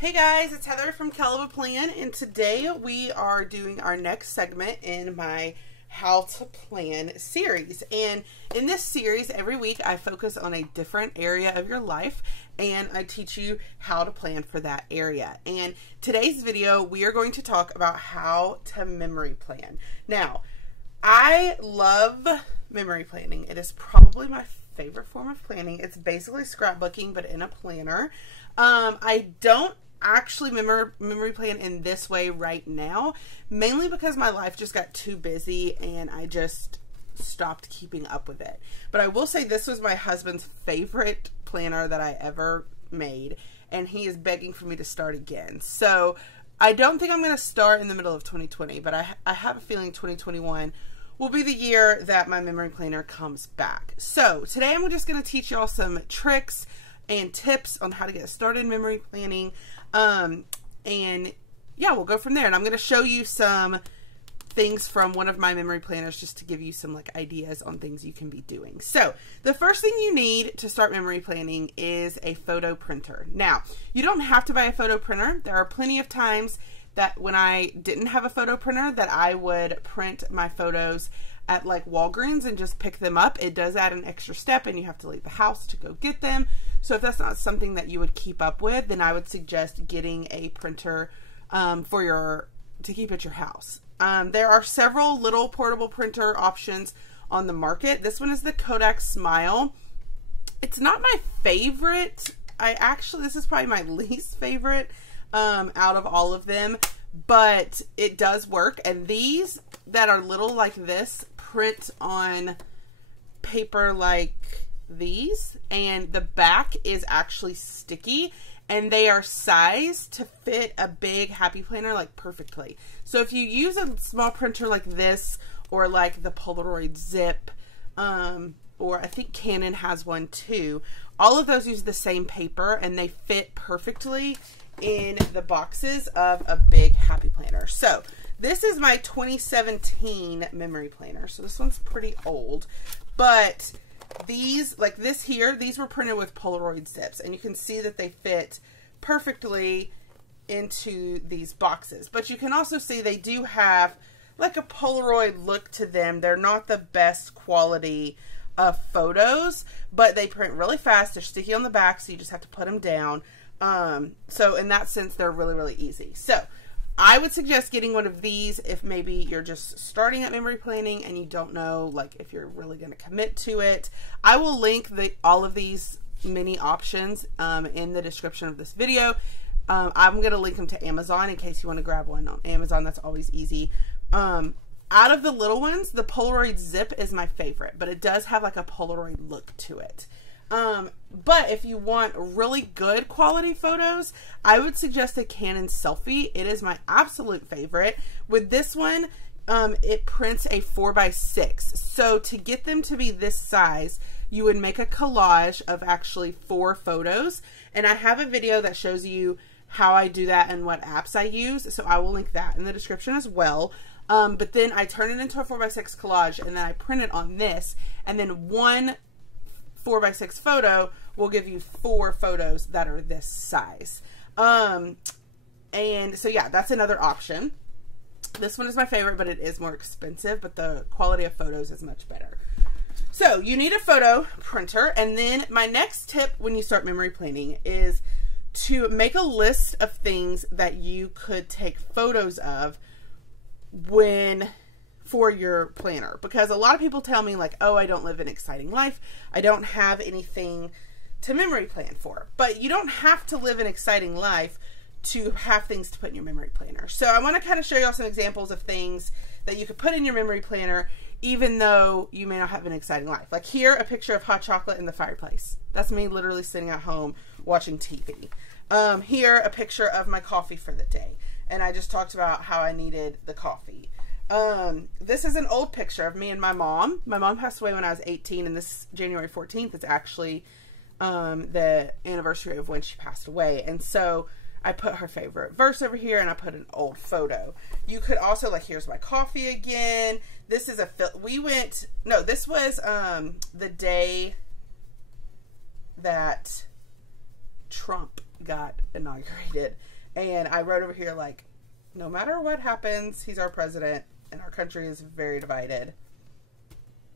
Hey guys, it's Heather from Kell of a Plan, and today we are doing our next segment in my How to Plan series. And in this series, every week I focus on a different area of your life and I teach you how to plan for that area. And today's video, we are going to talk about how to memory plan. Now, I love memory planning. It is probably my favorite form of planning. It's basically scrapbooking, but in a planner. I don't actually memory plan in this way right now, mainly because my life just got too busy and I just stopped keeping up with it. But I will say this was my husband's favorite planner that I ever made, and he is begging for me to start again. So I don't think I'm going to start in the middle of 2020, but I have a feeling 2021 will be the year that my memory planner comes back. So today I'm just going to teach y'all some tricks and tips on how to get started in memory planning. And yeah, we'll go from there. And I'm going to show you some things from one of my memory planners just to give you some like ideas on things you can be doing. So the first thing you need to start memory planning is a photo printer. Now, you don't have to buy a photo printer. There are plenty of times that when I didn't have a photo printer that I would print my photos at like Walgreens and just pick them up. It does add an extra step and you have to leave the house to go get them. So if that's not something that you would keep up with, then I would suggest getting a printer to keep at your house. There are several little portable printer options on the market. This one is the Kodak Smile. It's not my favorite. This is probably my least favorite out of all of them, but it does work. And these that are little like this print on paper like these, and the back is actually sticky, and they are sized to fit a big happy planner like perfectly. So if you use a small printer like this, or like the Polaroid Zip, or I think Canon has one too, all of those use the same paper and they fit perfectly in the boxes of a big happy planner. So this is my 2017 memory planner. So this one's pretty old, but these, like this here, these were printed with Polaroid Zips, and you can see that they fit perfectly into these boxes. But you can also see they do have like a Polaroid look to them. They're not the best quality of photos, but they print really fast. They're sticky on the back, so you just have to put them down. So in that sense, they're really, really easy. So I would suggest getting one of these if maybe you're just starting at memory planning and you don't know like if you're really going to commit to it. I will link all of these mini options in the description of this video. I'm going to link them to Amazon in case you want to grab one on Amazon. That's always easy. Out of the little ones, the Polaroid Zip is my favorite, but it does have like a Polaroid look to it. But if you want really good quality photos, I would suggest a Canon Selfie. It is my absolute favorite. With this one, it prints a 4x6. So to get them to be this size, you would make a collage of actually 4 photos. And I have a video that shows you how I do that and what apps I use. So I will link that in the description as well. But then I turn it into a 4x6 collage, and then I print it on this, and then one 4x6 photo will give you 4 photos that are this size. And so yeah, that's another option. This one is my favorite, but it is more expensive, but the quality of photos is much better. So you need a photo printer. And then my next tip when you start memory planning is to make a list of things that you could take photos of for your planner, because a lot of people tell me like, oh, I don't live an exciting life. I don't have anything to memory plan for. But you don't have to live an exciting life to have things to put in your memory planner. So I want to kind of show y'all some examples of things that you could put in your memory planner even though you may not have an exciting life. Like here, a picture of hot chocolate in the fireplace. That's me literally sitting at home watching TV. Here, a picture of my coffee for the day. And I just talked about how I needed the coffee. This is an old picture of me and my mom. My mom passed away when I was 18, and this January 14th is actually the anniversary of when she passed away. And so I put her favorite verse over here, and I put an old photo. You could also, like, here's my coffee again. This is this was the day that Trump got inaugurated. And I wrote over here, like, no matter what happens, he's our president, and our country is very divided.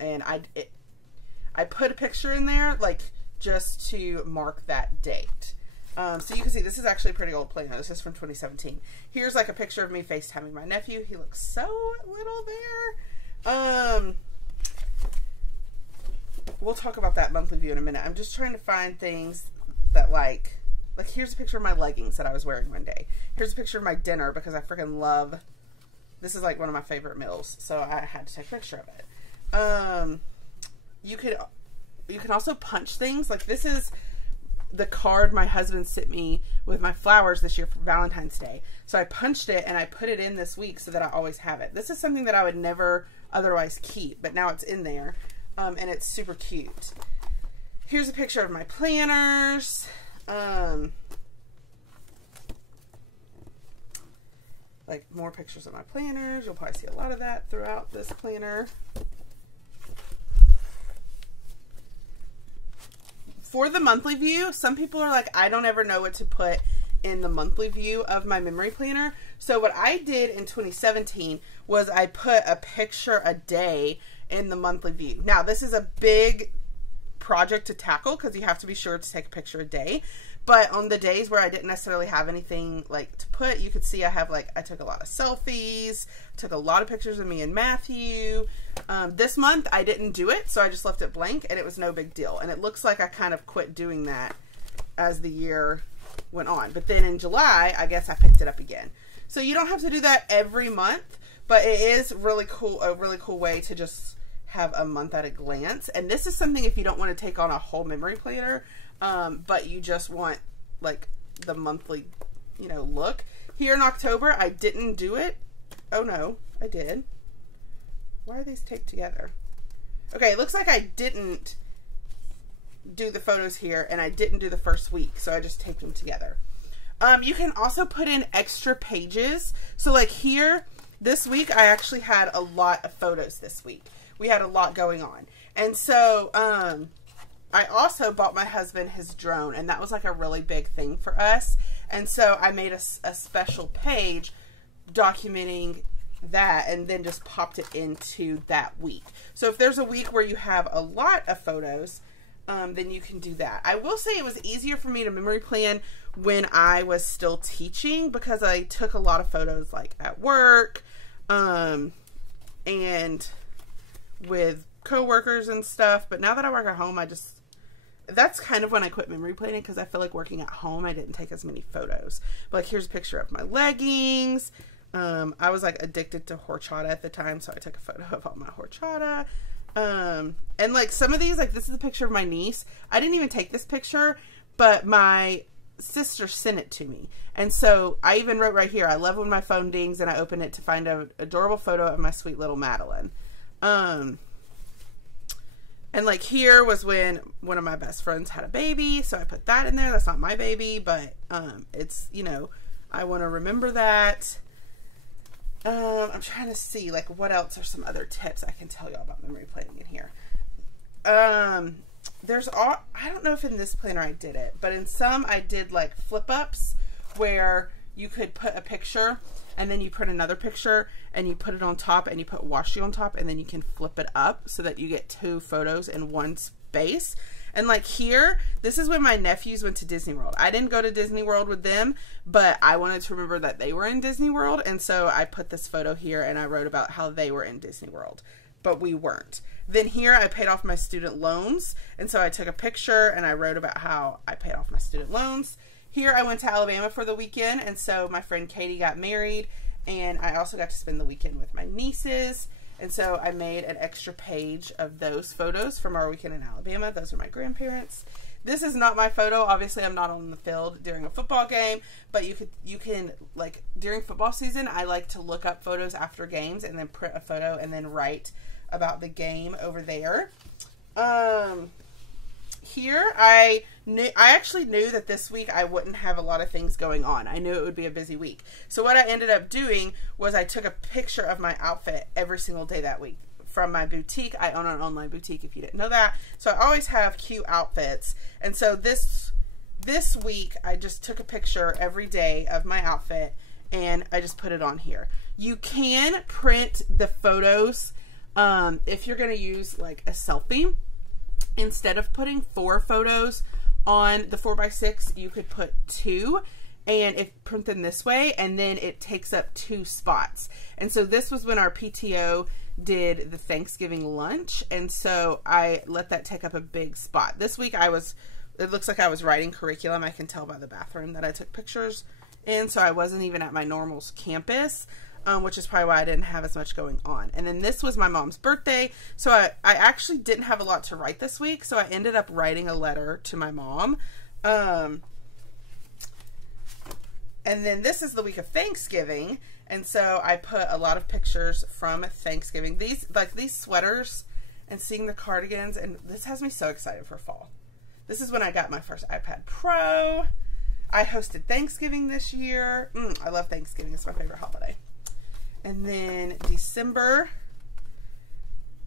And I put a picture in there, like, just to mark that date. So you can see this is actually a pretty old planner. This is from 2017. Here's like a picture of me FaceTiming my nephew. He looks so little there. We'll talk about that monthly view in a minute. I'm just trying to find things that like here's a picture of my leggings that I was wearing one day. Here's a picture of my dinner because I freaking love, this is like one of my favorite meals. So I had to take a picture of it. You can also punch things. Like this is the card my husband sent me with my flowers this year for Valentine's Day. So I punched it and I put it in this week so that I always have it. This is something that I would never otherwise keep, but now it's in there. And it's super cute. Here's a picture of my planners. Like more pictures of my planners. You'll probably see a lot of that throughout this planner. For the monthly view, some people are like, I don't ever know what to put in the monthly view of my memory planner. So what I did in 2017 was I put a picture a day in the monthly view. Now, this is a big project to tackle because you have to be sure to take a picture a day. But on the days where I didn't necessarily have anything like to put, you could see I have like, I took a lot of selfies, took a lot of pictures of me and Matthew. This month I didn't do it, so I just left it blank and it was no big deal. And it looks like I kind of quit doing that as the year went on. But then in July, I guess I picked it up again. So you don't have to do that every month, but it is really cool, a really cool way to just have a month at a glance. And this is something if you don't want to take on a whole memory planner, but you just want like the monthly, you know, look. Here in October, I didn't do it. Oh no, I did. Why are these taped together? Okay, it looks like I didn't do the photos here and I didn't do the first week, so I just taped them together. You can also put in extra pages. So like here, this week, I actually had a lot of photos this week. We had a lot going on. And so, I also bought my husband his drone, and that was like a really big thing for us. And so I made a special page documenting that and then just popped it into that week. So if there's a week where you have a lot of photos, then you can do that. I will say it was easier for me to memory plan when I was still teaching because I took a lot of photos like at work, and with coworkers and stuff. But now that I work at home, that's kind of when I quit memory planning because I feel like working at home, I didn't take as many photos. But like here's a picture of my leggings. I was like addicted to horchata at the time, so I took a photo of all my horchata. And like some of these, like this is a picture of my niece. I didn't even take this picture, but my sister sent it to me. And so I even wrote right here, I love when my phone dings and I open it to find an adorable photo of my sweet little Madeline. And like here was when one of my best friends had a baby, so I put that in there. That's not my baby, but it's, you know, I want to remember that. I'm trying to see like what else are some other tips I can tell y'all about memory planning in here. There's all, I don't know if in this planner I did it, but in some I did like flip ups where you could put a picture and then you put another picture and you put it on top and you put washi on top and then you can flip it up so that you get two photos in one space. And like here, this is when my nephews went to Disney World. I didn't go to Disney World with them, but I wanted to remember that they were in Disney World. And so I put this photo here and I wrote about how they were in Disney World, but we weren't. Then here I paid off my student loans. And so I took a picture and I wrote about how I paid off my student loans. Here I went to Alabama for the weekend. And so my friend Katie got married and I also got to spend the weekend with my nieces. And so I made an extra page of those photos from our weekend in Alabama. Those are my grandparents. This is not my photo. Obviously, I'm not on the field during a football game, but you can like during football season, I like to look up photos after games and then print a photo and then write about the game over there. Here, I actually knew that this week I wouldn't have a lot of things going on. I knew it would be a busy week. So what I ended up doing was I took a picture of my outfit every single day that week from my boutique. I own an online boutique if you didn't know that. So I always have cute outfits. And so this week, I just took a picture every day of my outfit and I just put it on here. You can print the photos if you're going to use like a selfie. Instead of putting 4 photos on the 4x6, you could put 2 and print them this way, and then it takes up 2 spots. And so this was when our PTO did the Thanksgiving lunch, and so I let that take up a big spot. This week it looks like I was writing curriculum. I can tell by the bathroom that I took pictures in, so I wasn't even at my normal campus, which is probably why I didn't have as much going on. And then this was my mom's birthday, so I actually didn't have a lot to write this week, so I ended up writing a letter to my mom. And then this is the week of Thanksgiving, and so I put a lot of pictures from Thanksgiving. These sweaters and seeing the cardigans, and this has me so excited for fall. This is when I got my first iPad Pro. I hosted Thanksgiving this year. I love Thanksgiving. It's my favorite holiday. And then December,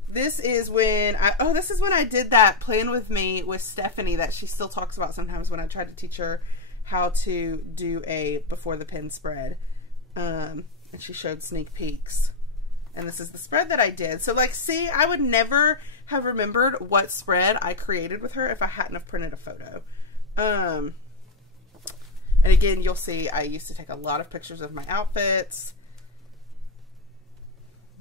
this is when I did that plan with me with Stephanie that she still talks about sometimes, when I tried to teach her how to do a before the pen spread. And she showed sneak peeks. And this is the spread that I did. So like, see, I would never have remembered what spread I created with her if I hadn't have printed a photo. And again, you'll see I used to take a lot of pictures of my outfits.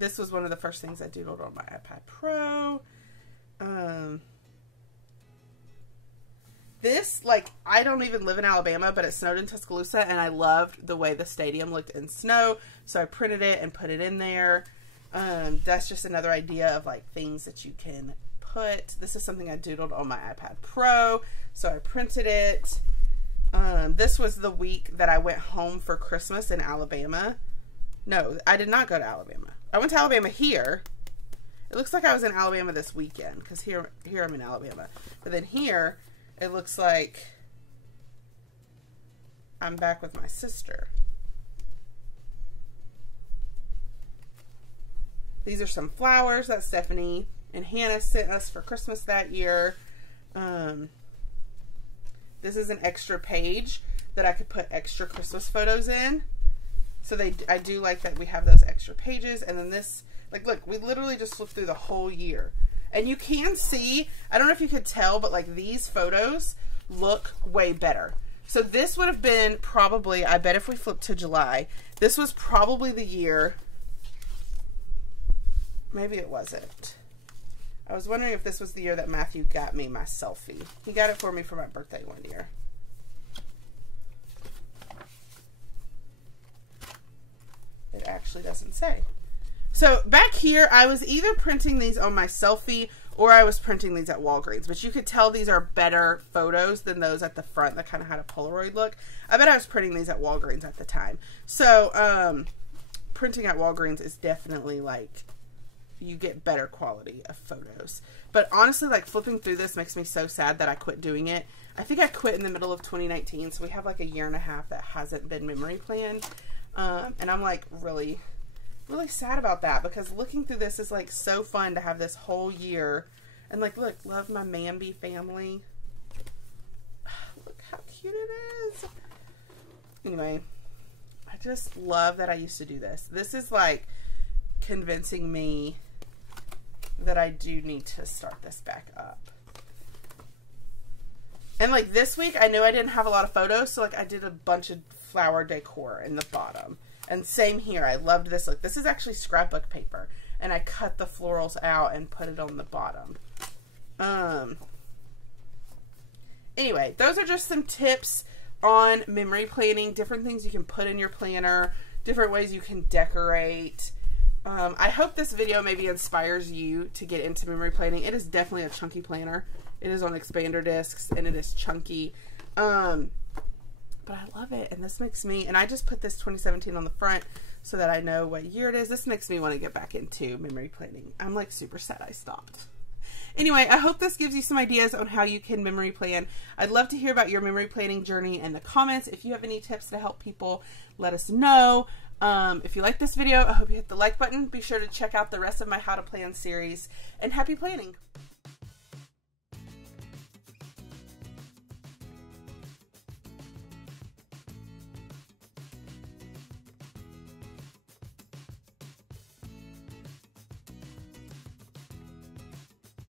This was one of the first things I doodled on my iPad Pro. This, like, I don't even live in Alabama, but it snowed in Tuscaloosa, and I loved the way the stadium looked in snow, so I printed it and put it in there. That's just another idea of, like, things that you can put. This is something I doodled on my iPad Pro, so I printed it. This was the week that I went home for Christmas in Alabama. No, I did not go to Alabama. I went to Alabama here. It looks like I was in Alabama this weekend, because here I'm in Alabama. But then here, it looks like I'm back with my sister. These are some flowers that Stephanie and Hannah sent us for Christmas that year. This is an extra page that I could put extra Christmas photos in. So I do like that we have those extra pages. And then this, like, look, we literally just flipped through the whole year. And you can see, I don't know if you could tell, but like these photos look way better. So this would have been probably, I bet if we flipped to July, this was probably the year, maybe it wasn't. I was wondering if this was the year that Matthew got me my selfie. He got it for me for my birthday one year. It actually doesn't say. So back here, I was either printing these on my selfie or I was printing these at Walgreens. But you could tell these are better photos than those at the front that kind of had a Polaroid look. I bet I was printing these at Walgreens at the time. So printing at Walgreens is definitely like, you get better quality of photos. But honestly, like, flipping through this makes me so sad that I quit doing it. I think I quit in the middle of 2019. So we have like a year and a half that hasn't been memory planned. And I'm like really sad about that, because looking through this is like so fun to have this whole year. And like, look, love my Mamby family. Look how cute it is. Anyway, I just love that I used to do this. This is like convincing me that I do need to start this back up. And like this week, I knew I didn't have a lot of photos, so like I did a bunch of flower decor in the bottom. And same here, I loved this. Look, this is actually scrapbook paper, and I cut the florals out and put it on the bottom. Anyway, those are just some tips on memory planning, different things you can put in your planner, different ways you can decorate. I hope this video maybe inspires you to get into memory planning. It is definitely a chunky planner. It is on expander discs, and it is chunky. But I love it, and this makes me, and I just put this 2017 on the front so that I know what year it is. This makes me want to get back into memory planning. I'm like super sad I stopped. Anyway, I hope this gives you some ideas on how you can memory plan. I'd love to hear about your memory planning journey in the comments. If you have any tips to help people, let us know. If you like this video, I hope you hit the like button. Be sure to check out the rest of my How to Plan series, and happy planning.